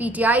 PTI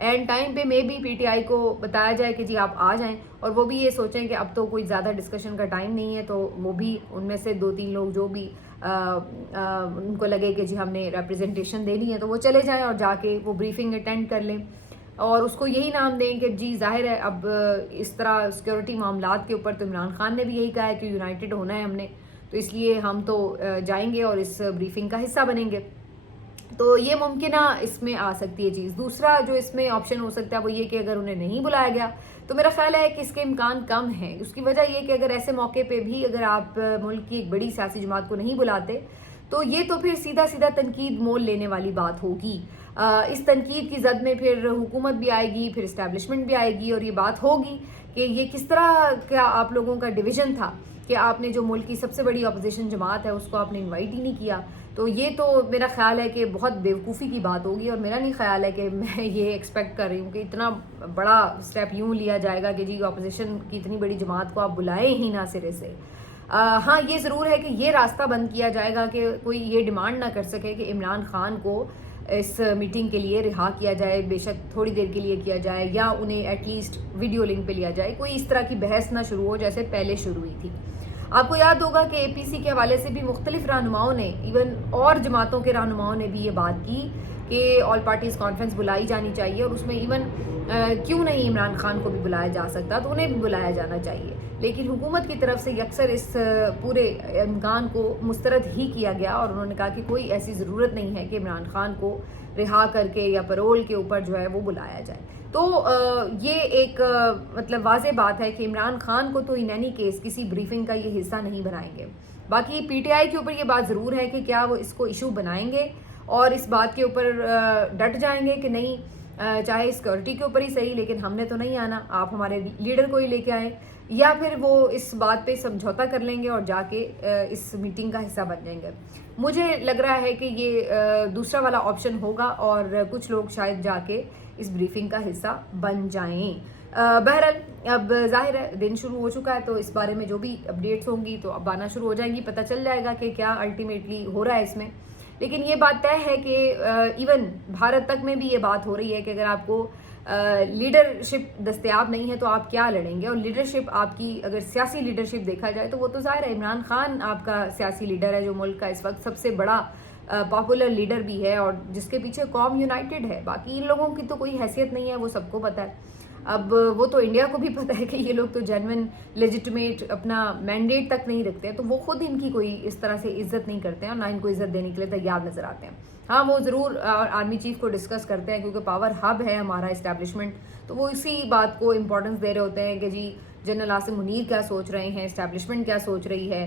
and time پہ may B P T I کو بتایا جائے کہ جی آپ آ جائیں، اور وہ بھی یہ سوچیں کہ اب تو کوئی زیادہ ڈسکشن کا ٹائم نہیں ہے، تو وہ بھی ان میں سے 2-3 لوگ جو بھی ان کو لگے کہ جی ہم نے ریپرزنٹیشن دینی ہے تو وہ چلے جائیں اور جا کے وہ بریفنگ اٹینڈ کر لیں، اور اس کو یہی نام دیں کہ جی ظاہر ہے اب اس طرح سیکورٹی معاملات کے اوپر تو عمران خان نے بھی یہی کہا ہے کہ یونائٹڈ ہونا ہے ہم نے، تو اس لیے ہم تو جائیں گے اور اس بریفنگ کا حصہ بنیں گے۔ تو یہ ممکنہ اس میں آ سکتی ہے چیز۔ دوسرا جو اس میں آپشن ہو سکتا ہے وہ یہ کہ اگر انہیں نہیں بلایا گیا تو میرا خیال ہے کہ اس کے امکان کم ہیں۔ اس کی وجہ یہ کہ اگر ایسے موقع پہ بھی اگر آپ ملک کی ایک بڑی سیاسی جماعت کو نہیں بلاتے تو یہ تو پھر سیدھا سیدھا تنقید مول لینے والی بات ہوگی۔ اس تنقید کی زد میں پھر حکومت بھی آئے گی، پھر اسٹیبلشمنٹ بھی آئے گی، اور یہ بات ہوگی کہ یہ کس طرح کا آپ لوگوں کا ڈویژن تھا کہ آپ نے جو ملک کی سب سے بڑی اپوزیشن جماعت ہے اس کو آپ نے انوائٹ ہی نہیں کیا۔ تو یہ تو میرا خیال ہے کہ بہت بیوقوفی کی بات ہوگی، اور میرا نہیں خیال ہے کہ میں یہ ایکسپیکٹ کر رہی ہوں کہ اتنا بڑا اسٹیپ یوں لیا جائے گا کہ جی اپوزیشن کی اتنی بڑی جماعت کو آپ بلائیں ہی نہ سرے سے۔ ہاں یہ ضرور ہے کہ یہ راستہ بند کیا جائے گا کہ کوئی یہ ڈیمانڈ نہ کر سکے کہ عمران خان کو اس میٹنگ کے لیے رہا کیا جائے، بے شک تھوڑی دیر کے لیے کیا جائے، یا انہیں ایٹ لیسٹ ویڈیو لنک پہ لیا جائے، کوئی اس طرح کی بحث نہ شروع ہو جیسے پہلے شروع ہوئی تھی۔ آپ کو یاد ہوگا کہ اے پی سی کے حوالے سے بھی مختلف رہنماؤں نے، ایون اور جماعتوں کے رہنماؤں نے بھی یہ بات کی کہ آل پارٹیز کانفرنس بلائی جانی چاہیے، اور اس میں ایون کیوں نہیں عمران خان کو بھی بلایا جا سکتا تو انہیں بھی بلایا جانا چاہیے، لیکن حکومت کی طرف سے یکسر اس پورے امکان کو مسترد ہی کیا گیا، اور انہوں نے کہا کہ کوئی ایسی ضرورت نہیں ہے کہ عمران خان کو رہا کر کے یا پرول کے اوپر جو ہے وہ بلایا جائے۔ تو یہ ایک مطلب واضح بات ہے کہ عمران خان کو تو ان اینی کیس کسی بریفنگ کا یہ حصہ نہیں بنائیں گے۔ باقی پی ٹی آئی کے اوپر یہ بات ضرور ہے کہ کیا وہ اس کو ایشو بنائیں گے اور اس بات کے اوپر ڈٹ جائیں گے کہ نہیں چاہے سیکورٹی کے اوپر ہی صحیح لیکن ہم نے تو نہیں آنا، آپ ہمارے لیڈر کو ہی لے کے آئیں، یا پھر وہ اس بات پہ سمجھوتا کر لیں گے اور جا کے اس میٹنگ کا حصہ بن جائیں گے۔ مجھے لگ رہا ہے کہ یہ دوسرا والا آپشن ہوگا، اور کچھ لوگ شاید جا کے اس بریفنگ کا حصہ بن جائیں۔ بہرحال اب ظاہر ہے دن شروع ہو چکا ہے، تو اس بارے میں جو بھی اپڈیٹس ہوں گی تو اب آنا شروع ہو جائیں گی، پتہ چل جائے گا کہ کیا الٹیمیٹلی ہو رہا ہے اس میں۔ لیکن یہ بات طے ہے کہ ایون بھارت تک میں بھی یہ بات ہو رہی ہے کہ اگر آپ کو لیڈرشپ دستیاب نہیں ہے تو آپ کیا لڑیں گے، اور لیڈرشپ آپ کی اگر سیاسی لیڈرشپ دیکھا جائے تو وہ تو ظاہر ہے عمران خان آپ کا سیاسی لیڈر ہے، جو ملک کا اس وقت سب سے بڑا پاپولر لیڈر بھی ہے، اور جس کے پیچھے قوم یونائٹڈ ہے۔ باقی ان لوگوں کی تو کوئی حیثیت نہیں ہے، وہ سب کو پتہ ہے۔ اب وہ تو انڈیا کو بھی پتہ ہے کہ یہ لوگ تو جینوئن لیجٹمیٹ اپنا مینڈیٹ تک نہیں رکھتے ہیں، تو وہ خود ان کی کوئی اس طرح سے عزت نہیں کرتے ہیں اور نہ ان کو عزت دینے کے لیے تیار نظر آتے ہیں۔ ہاں وہ ضرور آرمی چیف کو ڈسکس کرتے ہیں کیونکہ پاور ہب ہے ہمارا اسٹیبلشمنٹ، تو وہ اسی بات کو امپورٹنس دے رہے ہوتے ہیں کہ جی جنرل عاصم منیر کیا سوچ رہے ہیں، اسٹیبلشمنٹ کیا سوچ رہی ہے۔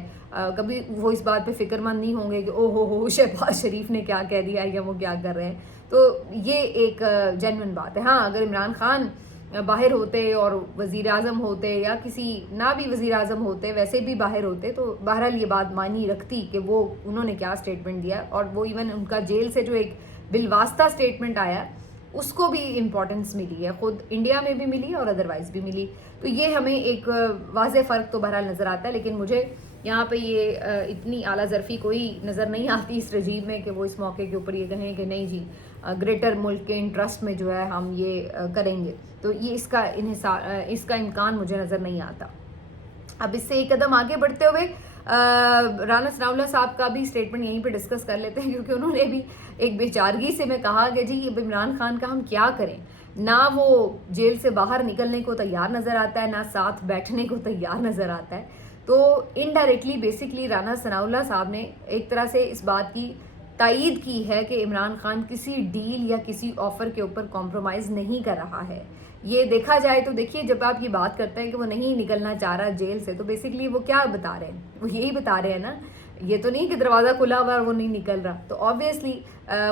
کبھی وہ اس بات پہ فکر مند نہیں ہوں گے کہ او ہو شہباز شریف نے کیا کہہ دیا یا وہ کیا کر رہے ہیں، تو یہ ایک جینوئن بات ہے۔ ہاں اگر عمران خان باہر ہوتے اور وزیر اعظم ہوتے یا کسی نہ بھی وزیر اعظم ہوتے ویسے بھی باہر ہوتے تو بہرحال یہ بات معنی رکھتی کہ وہ انہوں نے کیا سٹیٹمنٹ دیا، اور وہ ایون ان کا جیل سے جو ایک بالواسطہ سٹیٹمنٹ آیا اس کو بھی امپورٹنس ملی ہے، خود انڈیا میں بھی ملی اور ادروائز بھی ملی۔ تو یہ ہمیں ایک واضح فرق تو بہرحال نظر آتا ہے، لیکن مجھے یہاں پہ یہ اتنی اعلیٰ ظرفی کوئی نظر نہیں آتی اس رجیم میں کہ وہ اس موقع کے اوپر یہ کہیں کہ نہیں جی گریٹر ملک کے انٹرسٹ میں جو ہے ہم یہ کریں گے، تو یہ اس کا امکان مجھے نظر نہیں آتا۔ اب اس سے ایک قدم آگے بڑھتے ہوئے رانا ثناء اللہ صاحب کا بھی سٹیٹمنٹ یہیں پہ ڈسکس کر لیتے ہیں، کیونکہ انہوں نے بھی ایک بیچارگی سے میں کہا کہ جی اب عمران خان کا ہم کیا کریں، نہ وہ جیل سے باہر نکلنے کو تیار نظر آتا ہے، نہ ساتھ بیٹھنے کو تیار نظر آتا ہے۔ تو انڈائریکٹلی بیسکلی رانا ثناء اللہ صاحب نے ایک طرح سے اس بات کی تائید کی ہے کہ عمران خان کسی ڈیل یا کسی آفر کے اوپر کمپرومائز نہیں کر رہا ہے۔ یہ دیکھا جائے تو دیکھیے جب آپ یہ بات کرتے ہیں کہ وہ نہیں نکلنا چاہ رہا جیل سے، تو بیسکلی وہ کیا بتا رہے ہیں، وہ یہی بتا رہے ہیں نا، یہ تو نہیں کہ دروازہ کھلا ہوا اور وہ نہیں نکل رہا، تو آبویسلی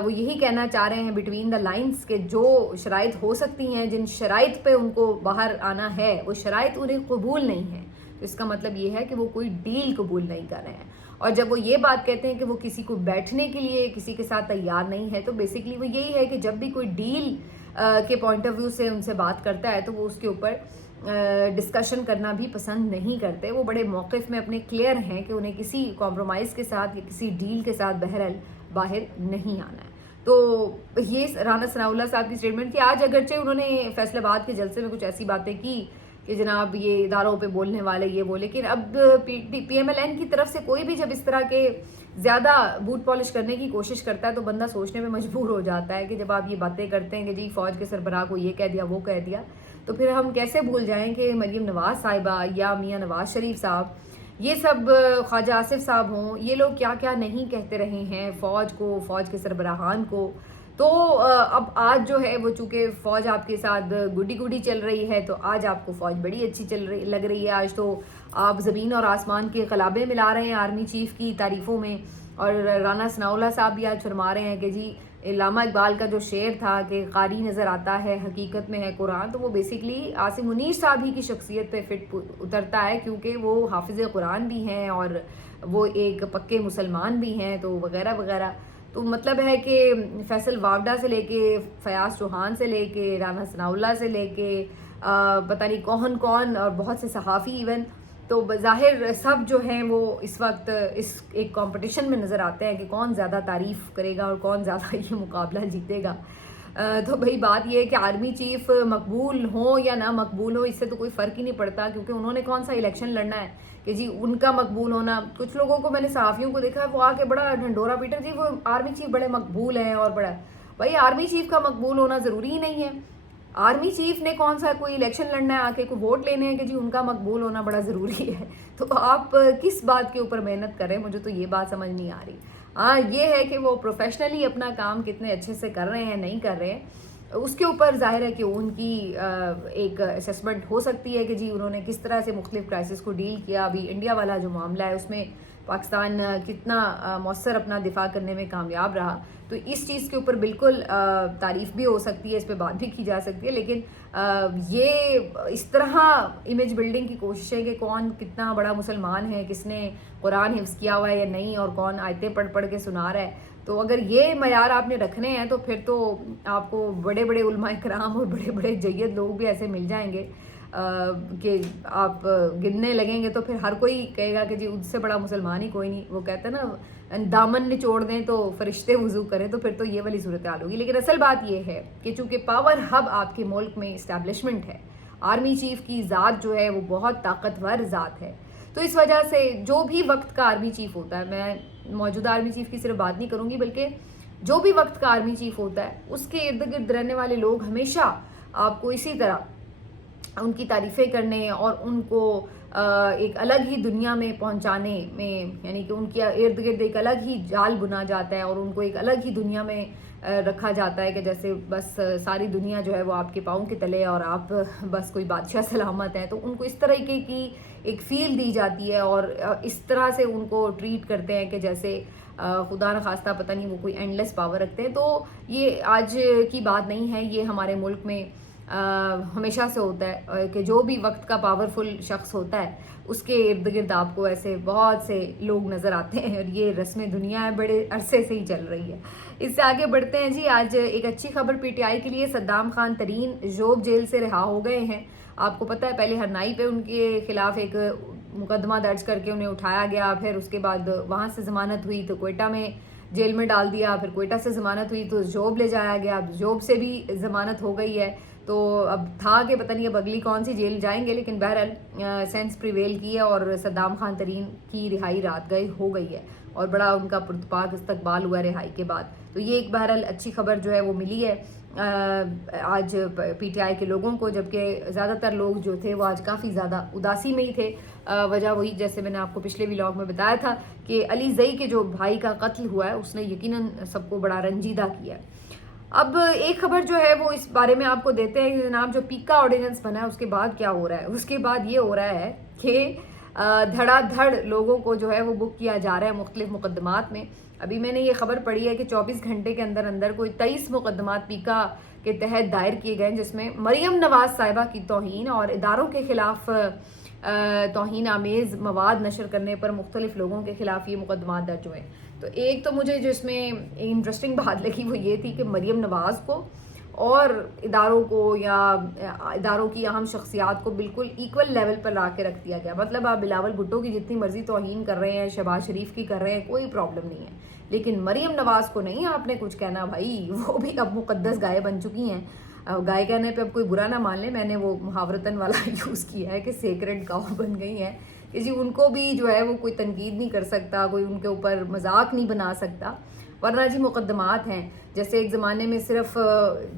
وہ یہی کہنا چاہ رہے ہیں بٹوین دا لائنز کہ جو شرائط ہو سکتی ہیں، جن شرائط پہ ان کو باہر آنا ہے وہ شرائط انہیں قبول نہیں ہیں، تو اس کا مطلب یہ ہے کہ وہ کوئی ڈیل قبول نہیں کر رہے ہیں۔ اور جب وہ یہ بات کہتے ہیں کہ وہ کسی کو بیٹھنے کے لیے کسی کے ساتھ تیار نہیں ہے، تو بیسکلی وہ یہی ہے کہ جب بھی کوئی ڈیل کے پوائنٹ آف ویو سے ان سے بات کرتا ہے تو وہ اس کے اوپر ڈسکشن کرنا بھی پسند نہیں کرتے، وہ بڑے موقف میں اپنے کلیئر ہیں کہ انہیں کسی کمپرومائز کے ساتھ یا کسی ڈیل کے ساتھ بہرحال باہر نہیں آنا ہے۔ تو یہ رانا ثناء اللہ صاحب کی اسٹیٹمنٹ تھی. آج اگرچہ انہوں نے فیصل آباد کے جلسے میں کچھ ایسی باتیں کی کہ جناب یہ اداروں پہ بولنے والے یہ وہ, لیکن اب پی ایم ایل این کی طرف سے کوئی بھی جب اس طرح کے زیادہ بوٹ پالش کرنے کی کوشش کرتا ہے تو بندہ سوچنے میں مجبور ہو جاتا ہے کہ جب آپ یہ باتیں کرتے ہیں کہ جی فوج کے سربراہ کو یہ کہہ دیا وہ کہہ دیا, تو پھر ہم کیسے بھول جائیں کہ مریم نواز صاحبہ یا میاں نواز شریف صاحب, یہ سب خواجہ آصف صاحب ہوں, یہ لوگ کیا کیا نہیں کہتے رہے ہیں فوج کو, فوج کے سربراہان کو. تو اب آج جو ہے وہ چونکہ فوج آپ کے ساتھ گڈی گڈی چل رہی ہے تو آج آپ کو فوج بڑی اچھی لگ رہی ہے. آج تو آپ زمین اور آسمان کے قلابے ملا رہے ہیں آرمی چیف کی تعریفوں میں. اور رانا ثناء اللہ صاحب بھی آج فرما رہے ہیں کہ جی علامہ اقبال کا جو شعر تھا کہ قاری نظر آتا ہے حقیقت میں ہے قرآن, تو وہ بیسیکلی عاصم منیر صاحب ہی کی شخصیت پہ فٹ اترتا ہے, کیونکہ وہ حافظ قرآن بھی ہیں اور وہ ایک پکے مسلمان بھی ہیں, تو وغیرہ وغیرہ. تو مطلب ہے کہ فیصل واوڈا سے لے کے فیاض چوہان سے لے کے رانا ثناء اللہ سے لے کے پتہ نہیں کون کون اور بہت سے صحافی ایون, تو بظاہر سب جو ہیں وہ اس وقت اس ایک کمپٹیشن میں نظر آتے ہیں کہ کون زیادہ تعریف کرے گا اور کون زیادہ یہ مقابلہ جیتے گا. تو بھائی بات یہ ہے کہ آرمی چیف مقبول ہوں یا نہ مقبول ہو اس سے تو کوئی فرق ہی نہیں پڑتا, کیونکہ انہوں نے کون سا الیکشن لڑنا ہے کہ جی ان کا مقبول ہونا. کچھ لوگوں کو میں نے صحافیوں کو دیکھا ہے وہ آ کے بڑا ڈھنڈورا پیٹا, جی وہ آرمی چیف بڑے مقبول ہیں اور بڑا, بھائی آرمی چیف کا مقبول ہونا ضروری ہی نہیں ہے. آرمی چیف نے کون سا کوئی الیکشن لڑنا ہے آ کے کوئی ووٹ لینے ہیں کہ جی ان کا مقبول ہونا بڑا ضروری ہے. تو آپ کس بات کے اوپر محنت کریں, مجھے تو یہ بات سمجھ نہیں آ رہی. ہاں یہ ہے کہ وہ پروفیشنلی اپنا کام کتنے اچھے سے کر رہے ہیں نہیں کر رہے ہیں اس کے اوپر ظاہر ہے کہ ان کی ایک اسیسمنٹ ہو سکتی ہے کہ جی انہوں نے کس طرح سے مختلف کرائسس کو ڈیل کیا. ابھی انڈیا والا جو معاملہ ہے اس میں پاکستان کتنا مؤثر اپنا دفاع کرنے میں کامیاب رہا, تو اس چیز کے اوپر بالکل تعریف بھی ہو سکتی ہے, اس پہ بات بھی کی جا سکتی ہے. لیکن یہ اس طرح امیج بلڈنگ کی کوشش ہے کہ کون کتنا بڑا مسلمان ہے, کس نے قرآن حفظ کیا ہوا ہے یا نہیں, اور کون آیتیں پڑھ پڑھ کے سنا رہا ہے. تو اگر یہ معیار آپ نے رکھنے ہیں تو پھر تو آپ کو بڑے بڑے علماء کرام اور بڑے بڑے جید لوگ بھی ایسے مل جائیں گے کہ آپ گننے لگیں گے تو پھر ہر کوئی کہے گا کہ جی اس سے بڑا مسلمان ہی کوئی نہیں. وہ کہتے ہیں نا دامن نچوڑ دیں تو فرشتے وضو کریں, تو پھر تو یہ والی صورتحال ہوگی. لیکن اصل بات یہ ہے کہ چونکہ پاور ہب آپ کے ملک میں اسٹیبلشمنٹ ہے, آرمی چیف کی ذات جو ہے وہ بہت طاقتور ذات ہے, تو اس وجہ سے جو بھی وقت کا آرمی چیف ہوتا ہے, میں موجودہ آرمی چیف کی صرف بات نہیں کروں گی بلکہ جو بھی وقت کا آرمی چیف ہوتا ہے اس کے ارد گرد رہنے والے لوگ ہمیشہ آپ کو اسی طرح ان کی تعریفیں کرنے اور ان کو ایک الگ ہی دنیا میں پہنچانے میں, یعنی کہ ان کے ارد گرد ایک الگ ہی جال بنا جاتا ہے اور ان کو ایک الگ ہی دنیا میں رکھا جاتا ہے کہ جیسے بس ساری دنیا جو ہے وہ آپ کے پاؤں کے تلے اور آپ بس کوئی بادشاہ سلامت ہے. تو ان کو اس طریقے کی ایک فیل دی جاتی ہے اور اس طرح سے ان کو ٹریٹ کرتے ہیں کہ جیسے خدا نخواستہ پتہ نہیں وہ کوئی اینڈ لیس پاور رکھتے ہیں. تو یہ آج کی بات نہیں ہے, یہ ہمارے ملک میں ہمیشہ سے ہوتا ہے کہ جو بھی وقت کا پاورفل شخص ہوتا ہے اس کے ارد گرد آپ کو ایسے بہت سے لوگ نظر آتے ہیں, اور یہ رسم دنیا ہے بڑے عرصے سے ہی چل رہی ہے. اس سے آگے بڑھتے ہیں جی. آج ایک اچھی خبر پی ٹی آئی کے لیے, صدام خان ترین جوب جیل سے رہا ہو گئے ہیں. آپ کو پتہ ہے پہلے ہرنائی پہ ان کے خلاف ایک مقدمہ درج کر کے انہیں اٹھایا گیا, پھر اس کے بعد وہاں سے ضمانت ہوئی تو کوئٹہ میں جیل میں ڈال دیا, پھر کوئٹہ سے ضمانت ہوئی تو جوب لے جایا گیا, اب جوب سے بھی ضمانت ہو گئی ہے. تو اب تھا کہ پتہ نہیں اب اگلی کون سی جیل جائیں گے, لیکن بہرحال سینس پریویل کی ہے اور صدام خان ترین کی رہائی رات گئے ہو گئی ہے اور بڑا ان کا پرتپاک استقبال ہوا رہائی کے بعد. تو یہ ایک بہرحال اچھی خبر جو ہے وہ ملی ہے آج پی ٹی آئی کے لوگوں کو, جبکہ زیادہ تر لوگ جو تھے وہ آج کافی زیادہ اداسی میں ہی تھے. وجہ وہی جیسے میں نے آپ کو پچھلے ولاگ میں بتایا تھا کہ علی زئی کے جو بھائی کا قتل ہوا ہے اس نے یقیناً سب کو بڑا رنجیدہ کیا ہے. اب ایک خبر جو ہے وہ اس بارے میں آپ کو دیتے ہیں کہ جناب جو پیکا آرڈیننس بنا ہے اس کے بعد کیا ہو رہا ہے. اس کے بعد یہ ہو رہا ہے کہ دھڑا دھڑ لوگوں کو جو ہے وہ بک کیا جا رہا ہے مختلف مقدمات میں. ابھی میں نے یہ خبر پڑھی ہے کہ 24 گھنٹے کے اندر اندر کوئی 23 مقدمات پیکا کے تحت دائر کیے گئے, جس میں مریم نواز صاحبہ کی توہین اور اداروں کے خلاف توہین آمیز مواد نشر کرنے پر مختلف لوگوں کے خلاف یہ مقدمات درج ہوئے. تو ایک تو مجھے جس میں انٹرسٹنگ بات لگی وہ یہ تھی کہ مریم نواز کو اور اداروں کو یا اداروں کی اہم شخصیات کو بالکل ایکول لیول پر لا کے رکھ دیا گیا. مطلب آپ بلاول بھٹو کی جتنی مرضی توہین کر رہے ہیں, شہباز شریف کی کر رہے ہیں, کوئی پرابلم نہیں ہے, لیکن مریم نواز کو نہیں آپ نے کچھ کہنا بھائی، وہ بھی اب مقدس گائے بن چکی ہیں. گائے کہنے پہ اب کوئی برا نہ مان لے، میں نے وہ محاورتاً والا یوز کیا ہے کہ سیکرڈ کاؤ بن گئی ہیں کہ جی ان کو بھی جو ہے وہ کوئی تنقید نہیں کر سکتا، کوئی ان کے اوپر مذاق نہیں بنا سکتا. ورنہ جی مقدمات ہیں، جیسے ایک زمانے میں صرف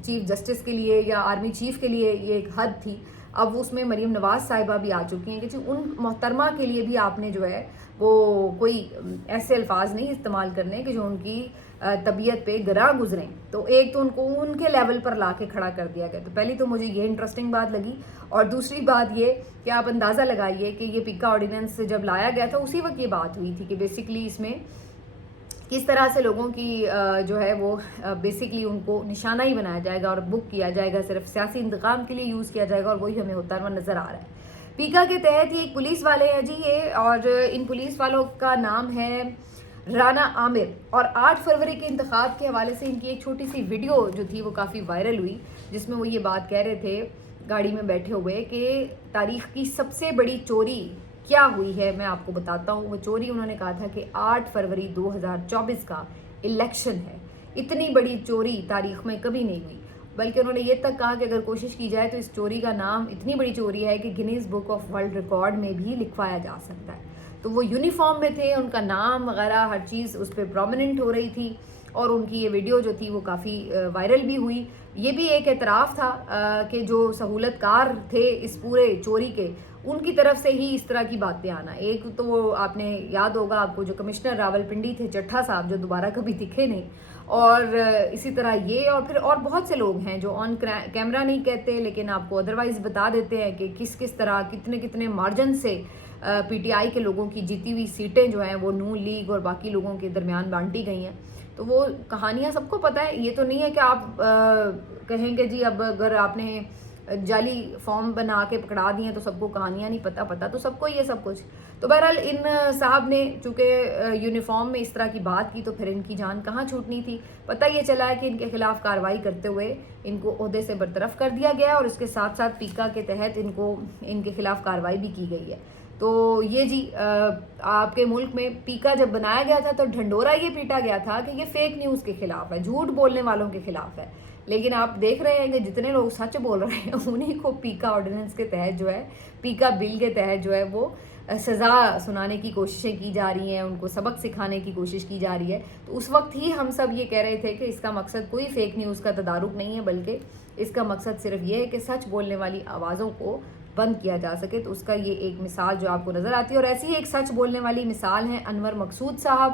چیف جسٹس کے لیے یا آرمی چیف کے لیے یہ ایک حد تھی، اب اس میں مریم نواز صاحبہ بھی آ چکی ہیں کہ جی ان محترمہ کے لیے بھی آپ نے جو ہے وہ کوئی ایسے الفاظ نہیں استعمال کرنے کہ جو ان کی طبیعت پہ گراں گزریں. تو ایک تو ان کو ان کے لیول پر لا کے کھڑا کر دیا گیا. تو پہلی تو مجھے یہ انٹرسٹنگ بات لگی، اور دوسری بات یہ کہ آپ اندازہ لگائیے کہ یہ پیکا آرڈیننس جب لایا گیا تھا اسی وقت یہ بات ہوئی تھی کہ بیسکلی اس میں کس طرح سے لوگوں کی جو ہے وہ بیسکلی ان کو نشانہ ہی بنایا جائے گا اور بک کیا جائے گا، صرف سیاسی انتقام کے لیے یوز کیا جائے گا، اور وہی ہمیں ہوتا ہوا نظر آ رہا ہے. پیکا کے تحت یہ ایک پولیس والے ہیں جی یہ، اور ان پولیس والوں کا نام ہے رانا عامر، اور 8 فروری کے انتخاب کے حوالے سے ان کی ایک چھوٹی سی ویڈیو جو تھی وہ کافی وائرل ہوئی، جس میں وہ یہ بات کہہ رہے تھے گاڑی میں بیٹھے ہوئے کہ تاریخ کی سب سے بڑی چوری کیا ہوئی ہے میں آپ کو بتاتا ہوں. وہ چوری انہوں نے کہا تھا کہ 8 فروری 2024 کا الیکشن ہے. اتنی بڑی چوری تاریخ میں کبھی نہیں ہوئی، بلکہ انہوں نے یہ تک کہا کہ اگر کوشش کی جائے تو اس چوری کا نام، اتنی بڑی چوری ہے کہ Guinness book of world record میں بھی لکھوایا جا سکتا ہے. تو وہ یونیفارم میں تھے، ان کا نام وغیرہ ہر چیز اس پہ پرومیننٹ ہو رہی تھی، اور ان کی یہ ویڈیو جو تھی وہ کافی وائرل بھی ہوئی. یہ بھی ایک اعتراف تھا کہ جو سہولت کار تھے اس پورے چوری کے، ان کی طرف سے ہی اس طرح کی باتیں آنا. ایک تو وہ آپ نے یاد ہوگا آپ کو جو کمشنر راول پنڈی تھے چٹھا صاحب، جو دوبارہ کبھی دکھے نہیں، اور اسی طرح یہ اور پھر اور بہت سے لوگ ہیں جو آن کیمرہ نہیں کہتے لیکن آپ کو ادروائز بتا دیتے ہیں کہ کس کس طرح کتنے کتنے مارجن سے پی ٹی آئی کے لوگوں کی جیتی ہوئی سیٹیں جو ہیں وہ نون لیگ اور باقی لوگوں کے درمیان بانٹی گئی ہیں. تو وہ کہانیاں سب کو پتہ ہے. یہ تو نہیں ہے کہ آپ کہیں گے جی اب اگر آپ نے جعلی فارم بنا کے پکڑا دیے تو سب کو کہانیاں نہیں پتہ تو سب کو یہ سب کچھ. تو بہرحال ان صاحب نے چونکہ یونیفارم میں اس طرح کی بات کی تو پھر ان کی جان کہاں چھوٹنی تھی. پتہ یہ چلا ہے کہ ان کے خلاف کارروائی کرتے ہوئے ان کو عہدے سے برطرف کر دیا گیا، اور اس کے ساتھ ساتھ پیکا کے تحت ان کے خلاف کارروائی بھی کی گئی ہے. تو یہ جی آپ کے ملک میں پیکا جب بنایا گیا تھا تو ڈھنڈورا یہ پیٹا گیا تھا کہ یہ فیک نیوز کے خلاف ہے، جھوٹ بولنے والوں کے خلاف ہے. لیکن آپ دیکھ رہے ہیں کہ جتنے لوگ سچ بول رہے ہیں انہیں کو پیکا آرڈیننس کے تحت جو ہے، پیکا بل کے تحت جو ہے وہ سزا سنانے کی کوششیں کی جا رہی ہیں، ان کو سبق سکھانے کی کوشش کی جا رہی ہے. تو اس وقت ہی ہم سب یہ کہہ رہے تھے کہ اس کا مقصد کوئی فیک نیوز کا تدارک نہیں ہے، بلکہ اس کا مقصد صرف یہ ہے کہ سچ بولنے والی آوازوں کو بند کیا جا سکے. تو اس کا یہ ایک مثال جو آپ کو نظر آتی ہے، اور ایسی ہی ایک سچ بولنے والی مثال ہے انور مقصود صاحب.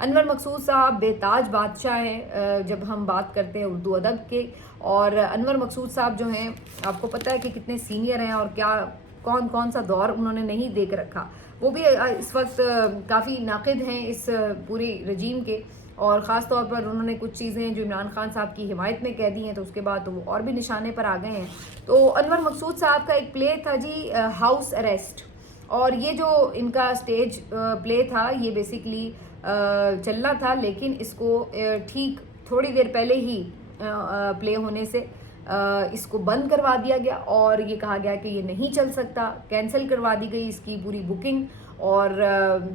انور مقصود صاحب بے تاج بادشاہ ہیں جب ہم بات کرتے ہیں اردو ادب کے. اور انور مقصود صاحب جو ہیں آپ کو پتہ ہے کہ کتنے سینئر ہیں اور کیا کون سا دور انہوں نے نہیں دیکھ رکھا. وہ بھی اس وقت کافی ناقد ہیں اس پوری رجیم کے، اور خاص طور پر انہوں نے کچھ چیزیں جو عمران خان صاحب کی حمایت میں کہہ دی ہیں تو اس کے بعد تو وہ اور بھی نشانے پر آ گئے ہیں. تو انور مقصود صاحب کا ایک پلے تھا جی ہاؤس اریسٹ، اور یہ جو ان کا سٹیج پلے تھا یہ بیسکلی چلنا تھا، لیکن اس کو ٹھیک تھوڑی دیر پہلے ہی پلے ہونے سے اس کو بند کروا دیا گیا، اور یہ کہا گیا کہ یہ نہیں چل سکتا، کینسل کروا دی گئی اس کی پوری بکنگ، اور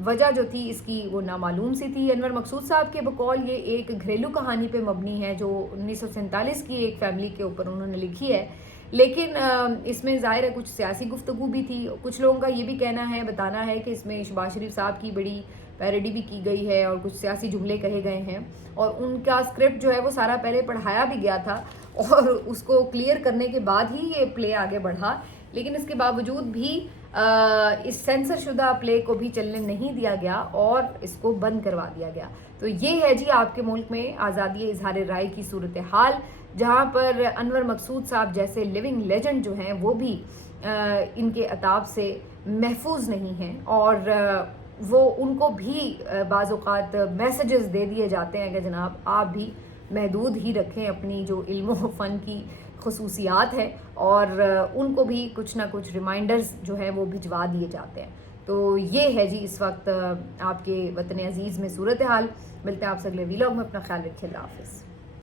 وجہ جو تھی اس کی وہ نامعلوم سی تھی. انور مقصود صاحب کے بقول یہ ایک گھریلو کہانی پہ مبنی ہے جو 1947 کی ایک فیملی کے اوپر انہوں نے لکھی ہے، لیکن اس میں ظاہر ہے کچھ سیاسی گفتگو بھی تھی. کچھ لوگوں کا یہ بھی کہنا ہے، بتانا ہے کہ اس میں شہباز شریف صاحب کی بڑی پیروڈی بھی کی گئی ہے اور کچھ سیاسی جملے کہے گئے ہیں، اور ان کا اسکرپٹ جو ہے وہ سارا پہلے پڑھایا بھی گیا تھا اور اس کو کلیئر کرنے کے بعد ہی یہ پلے آگے بڑھا. لیکن اس کے باوجود بھی اس سینسر شدہ پلے کو بھی چلنے نہیں دیا گیا اور اس کو بند کروا دیا گیا. تو یہ ہے جی آپ کے ملک میں آزادی اظہار رائے کی صورتحال، جہاں پر انور مقصود صاحب جیسے لیونگ لیجنڈ جو ہیں وہ بھی ان کے عتاب سے محفوظ نہیں ہیں، اور وہ ان کو بھی بعض اوقات میسیجز دے دیے جاتے ہیں کہ جناب آپ بھی محدود ہی رکھیں اپنی جو علم و فن کی خصوصیات ہیں، اور ان کو بھی کچھ نہ کچھ ریمائنڈرز جو ہیں وہ بھجوا دیے جاتے ہیں. تو یہ ہے جی اس وقت آپ کے وطن عزیز میں صورتحال. ملتے ہیں آپ سے اگلے ویلاگ میں، اپنا خیال رکھیے. اللہ حافظ.